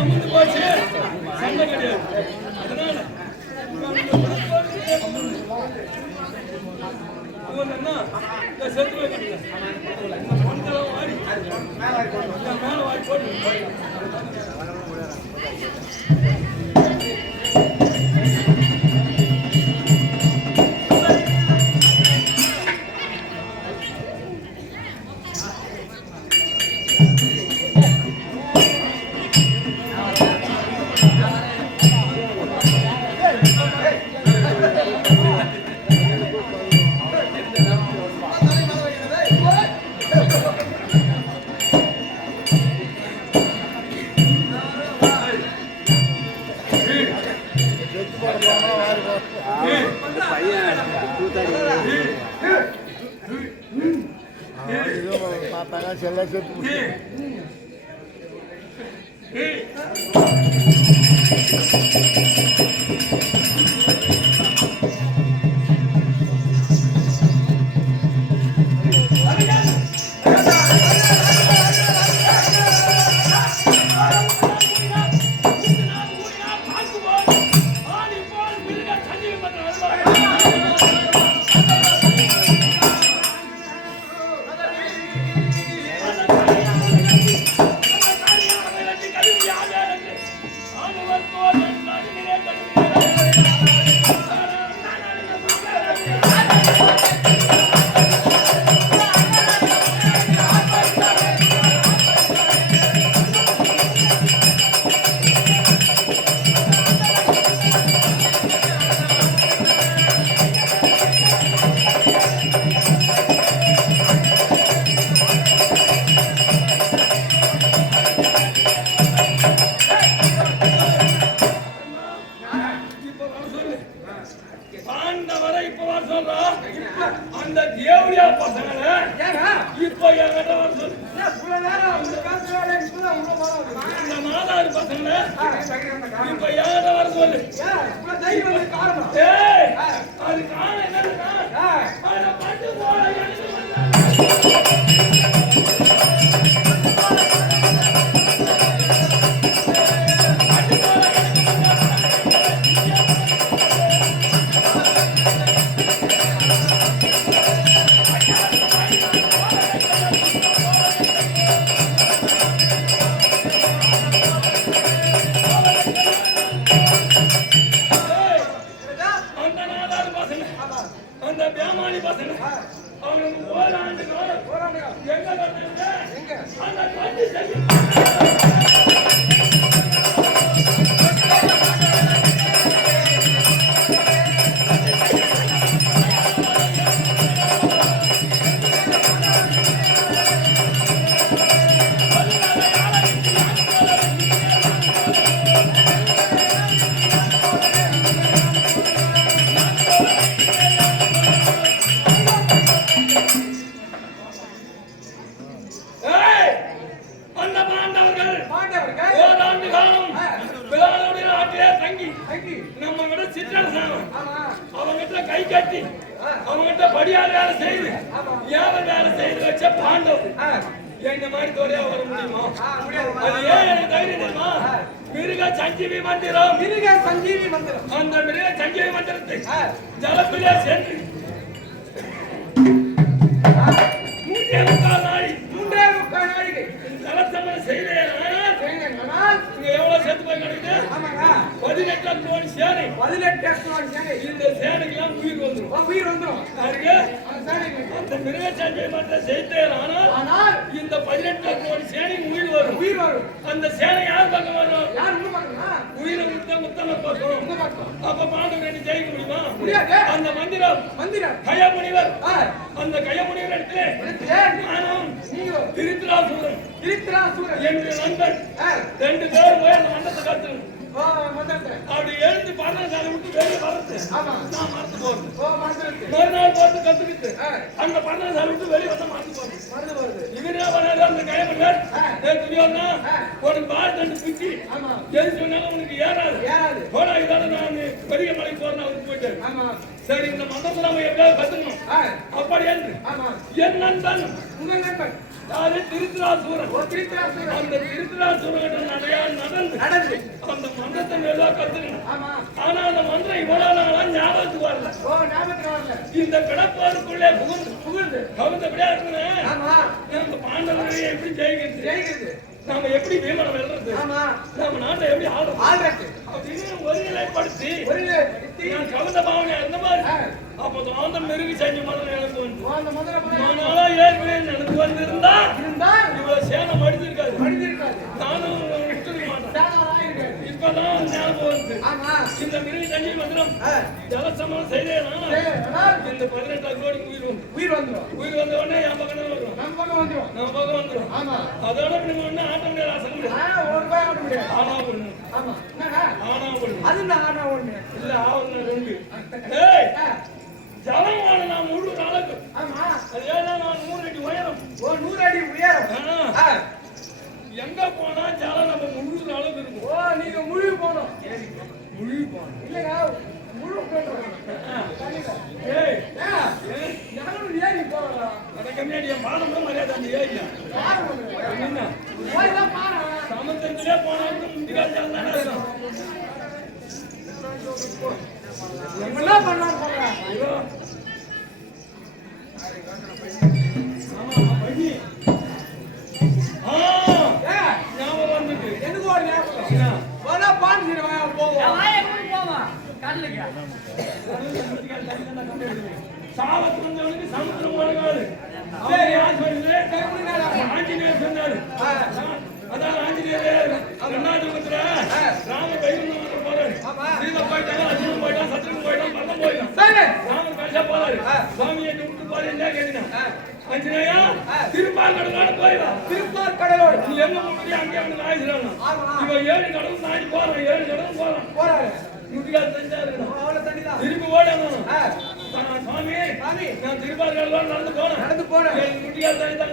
அமர்ந்து போச்சு சண்டை கிடையாது. அதனால செத்து வைக்கிறேன் மேல வாடி போட்டு அந்த தேவடியா பசங்க இப்ப என்கிட்ட வர சொல்லு மாதாடு பசங்க இப்ப என்கிட்ட வர சொல்லு அது காரணம் என்னன்னா பட்டு போல அவங்கிட்ட கை கட்டி அவங்கிட்ட படியாத வேலை செய்து ஏவல் வேலை செய்து வச்ச பாண்டவ் எங்க மாதிரி தோறையா வர முடியுமா? அது ஏன் எனக்கு தைரியம் தெரியுமா? மிருக சஞ்சீவி மந்திரம் அந்த மிருக சஞ்சீவி மந்திரத்தை ஜலப்பிலே சென்று 3 நாளைக்கு ஜலசமரம் செய்தேன். எவ்வளவு சேர்த்து போய் கிடைக்குது? 18 கோடி சேனை. இந்த சேனைக்கெல்லாம் உயிர் வந்துடும். அந்த மிருக சஞ்சீவி மந்திரம் செய்தேன். ஆனால் இந்த 18 கோடி சேனைக்கு உயிர் வரும். அந்த சேனை யார் பக்கம் வரும்? உயிரை முத்தம பக்கம். அப்ப பாண்டவர்கள் ஜெயிக்க முடியுமா? அந்த மந்திரம் கயமுனிவர். அந்த கயமுனிவர் இடத்துல நானும் திருத்தராசூரன் என்று நண்பன் 2 பேர் போய் அந்த மண்டத்தை கத்துறோம். அப்படி எழுந்து 14 விட்டு வெளியே வரது நான் மறந்து போறது. மறுநாள் பார்த்து கத்துக்கிட்டு அந்த 14 விட்டு வெளியே வந்த மறந்து போறது. இவரே வராது அந்த கயமுனிவர் உனக்கு பால் தண்டு பிச்சு எது சொன்னாலும் உனக்கு ஏறாது. போனா இதோட நான் பெரிய மலைக்கு போறேன் அவருக்கு போயிட்டாரு. ஆமா சரி இந்த மந்திரத்தை நம்ம எப்படியாவது கத்துக்கணும். அப்படி என்று என் நண்பன் உங்க நண்பன் யாரு திருத்தராசூரன். அந்த திருத்தராசூரன் நடந்து அந்த மந்திரத்தை மெதுவா கத்துக்கணும். ஆனா அந்த மந்திரம் இவ்வளவு நாளா ஞாபகத்துக்கு வரல. இந்த கிடப்பாருக்குள்ளே புகுந்து கவுந்தபடியா இருக்கணும். அந்த பாண்டவரை எப்படி ஜெயிக்கிறது, நாம எப்படி பீமனை வெல்றது, நம்ம நாட்டை எப்படி ஆள்றது அப்படின்னு ஒருநிலைப்படுத்தி நான் கவித பாவனை இருந்த மாதிரி அப்பதான் அந்த மெருகு செஞ்ச மாதிரி எனக்கு வந்து ஏற்கனவே எனக்கு வந்து இருந்தா இவ்வளவு சேனம் அடிச்சிருக்காது. நானும் விட்டுருக்க மாட்டேன். இப்பதான் ஞாபகம் வந்து இந்த மிருக செஞ்சு மந்திரம் ஜலசமம் செய்தேனா இந்த 18 கோடி உயிர் வந்த உடனே என் பக்கம் வரும். நம்ம பக்கம் வந்துடும். அதோட நீங்க ஒண்ணு ஆட்ட முடியாது. அசங்க முடியாது. ஆனா ஒண்ணு இல்ல ஆவணம் ரெண்டு. ஜலம் வாழ நான் 100 அளவுக்கு. அது ஏன்னா நான் 100 அடி உயரம். 100 அடி உயரம். எங்க போனா ஜலம் நம்ம முழுகிற அளவுக்கு இருக்கும். நீங்க முழுகி போனோம். இல்லைங்க முழு ஏறி போறோம். கம்மியாடி மாதம் மரியாதை அந்த ஏரியா சமுத்திரத்திலே போனாலும் முந்திகால் ஜலம் தானே என்ன பண்ணலாம் போங்க. சாவத்து வந்தவனுக்கு சமுத்திரம் வழங்காது. ஆஞ்சநேயர் சொன்னாரு. அதான் ஆஞ்சநேயர் கண்ணாஜபுத்திர ராம கைவந்தம் போறாரு. சீதா போயிட்டாங்க, அர்ஜுனன் போயிட்டான், சத்ருகன் போயிட்டான், பரதன் போயிட்டான். ராமன் கடைசியா போறாரு. சுவாமியை விட்டு போற என்ன கேட்டீங்க? ஆஞ்சநேயா திருப்பார் கடலோட போயிடா. திருப்பார் கடலோட நீ எங்க போறியா அங்கே வந்து ஆயிடுறான். இவன் 7 கடலும் தாண்டி போறான். 7 கடலும் போறாரு. முட்டிகால் தஞ்சாரு திருப்பி ஓடணும். சுவாமி நான் திருப்பார் கடலோட நடந்து போனேன். முட்டிகால் தண்ணி தான்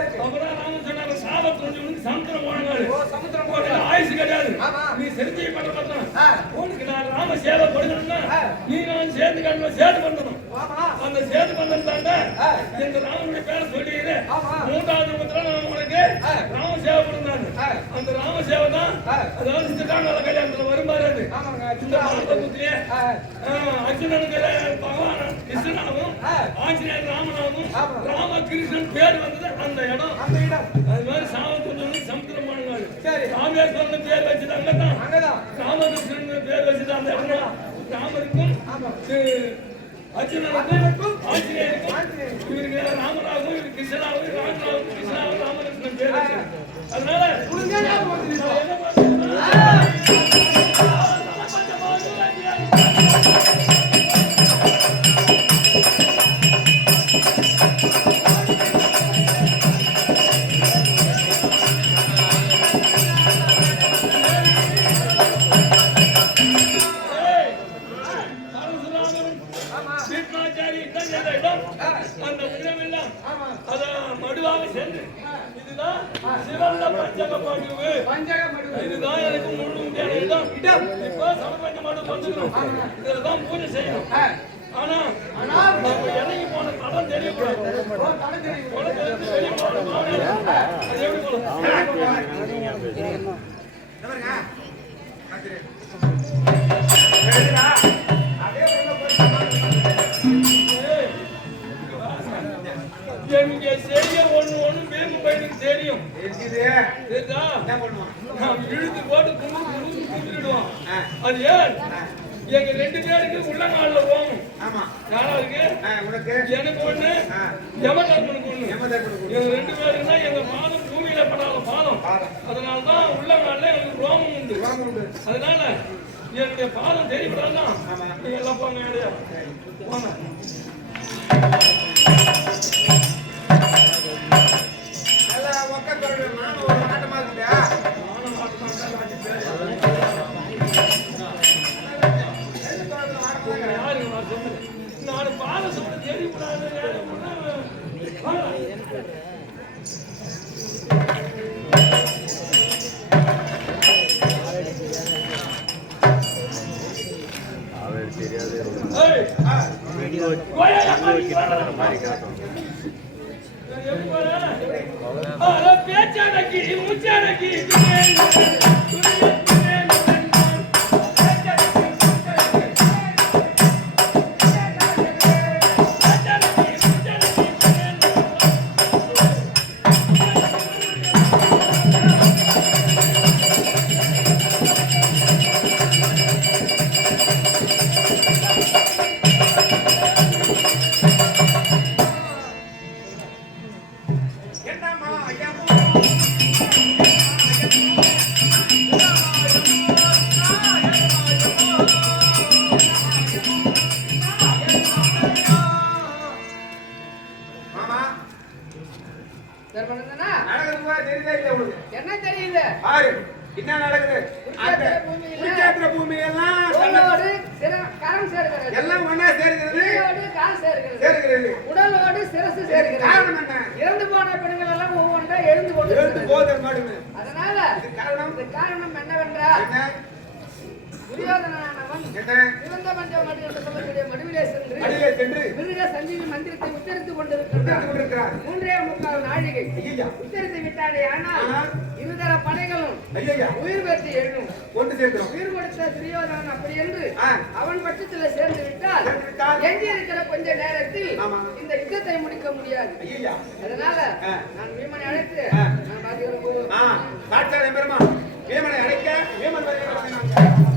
இருக்கு. அப்புறம் ராமன் சொன்னாரு சாபத்து சமுத்திரம் போனாரு. சமுத்திரம் போன ஆயுசு கிடையாது. நீ செலுத்தி பண்ண பார்த்தா உனக்கு நான் ராம சேவை கொடுக்கணும்னா நீ நான் சேர்ந்து கட்டணும். சேது பண்ணணும். அந்த சேது பண்ணம் தாண்ட இந்த ராமனுடைய பேரை சொல்லிடு. 3வது பத்திரம் உனக்கு ராம சேவை கொடுத்தாங்க. அந்த ராம சேவை தான் அதாவது சித்தாங்க கல்யாணத்துல வருமாறு அது இந்த மகாபத்திரியே அர்ஜுனனுக்கு பகவான் கிருஷ்ணனாவும் ஆஞ்சநேயர் ராமனாவும் ராம கிருஷ்ணன் பேர் வந்தது அந்த இடம். அது மாதிரி சாவத்து சமுத்திரம் பண்ணுவாரு. ராமேஸ்வரன் பேர் வச்சது அங்கதான். ராமகிருஷ்ணன் பேர் வச்சது அந்த இடம். ராமருக்கும் அர்ஜுனனுக்கும் ஆஞ்சநேயருக்கும் இவருக்கு ராமராகவும் இவருக்கு கிருஷ்ணனாவும் ராமராவும் கிருஷ்ணாவும் ராமகிருஷ்ணன் பேர் வச்சது. அதனால அந்த உணவெல்லாம் அத மடுவாக சென்று இதுதான் சிவந்த பஞ்சக மடுவு. இதுதான் எனக்கு முழு இடம். இப்போ சமபஞ்ச மடு வந்துடும். இதுலதான் பூஜை செய்யணும். ஆனா நம்ம இறங்கி போன தடம் தெரியக்கூடாது. வெளியே போகணும். அது எப்படி போகணும்? எங்க செய்ய ஒண்ணு வேம்பு பையனுக்கு தெரியும். இழுத்து போட்டு கும்பிடுவோம். அது ஏன் எங்க 2 பேருக்கு உள்ளங்காலில் போகும். யாராருக்கு? எனக்கு ஒண்ணு, யமதர்மனுக்கு ஒண்ணு. எங்க 2 பேருக்குன்னா எங்க பாதம் பூமியில படாத பாதம். அதனாலதான் உள்ளங்காலில் எங்களுக்கு ரோமம் உண்டு. அதனால என்னுடைய பாதம் தெரியப்படாதான். நீங்க எல்லாம் போங்க. இடையா போங்க. நான் பால சொல்ல தெரியக்கூடாது. ver si பேச்சாடக்கி முச்சாடக்கி என்ன தெரியுது? என்ன நடக்குது? பூமி எல்லாம் கரம் சேர்க்கிறது, எல்லாம் ஒன்னா சேர்க்கிறது, கால் சேர்க்கிறது, உடலோடு சிரசு சேர்க்கிறது. காரணம் என்ன? இறந்து போன பெண்கள் எல்லாம் ஒவ்வொன்றா எழுந்து போது. அதனால காரணம் என்னவென்றால் துரியோதனனானவன் இறந்த பஞ்சம் மடி என்று சொல்லக்கூடிய மடுவிலே சென்று மிருக சஞ்சீவி மந்திரத்தை உச்சரித்துக் கொண்டிருக்கிறார். 3.25 நாழிகை உச்சரித்து விட்டானே. ஆனால் இருதர படைகளும் உயிர் பெற்று எழும். உயிர் கொடுத்த துரியோதனன் அப்படி என்று அவன் பட்சத்தில் சேர்ந்து விட்டால் எஞ்சி இருக்கிற கொஞ்ச நேரத்தில் இந்த யுத்தத்தை முடிக்க முடியாது. அதனால நான் வீமனை அழைத்து நான் வீமனை அழைக்க வீமன்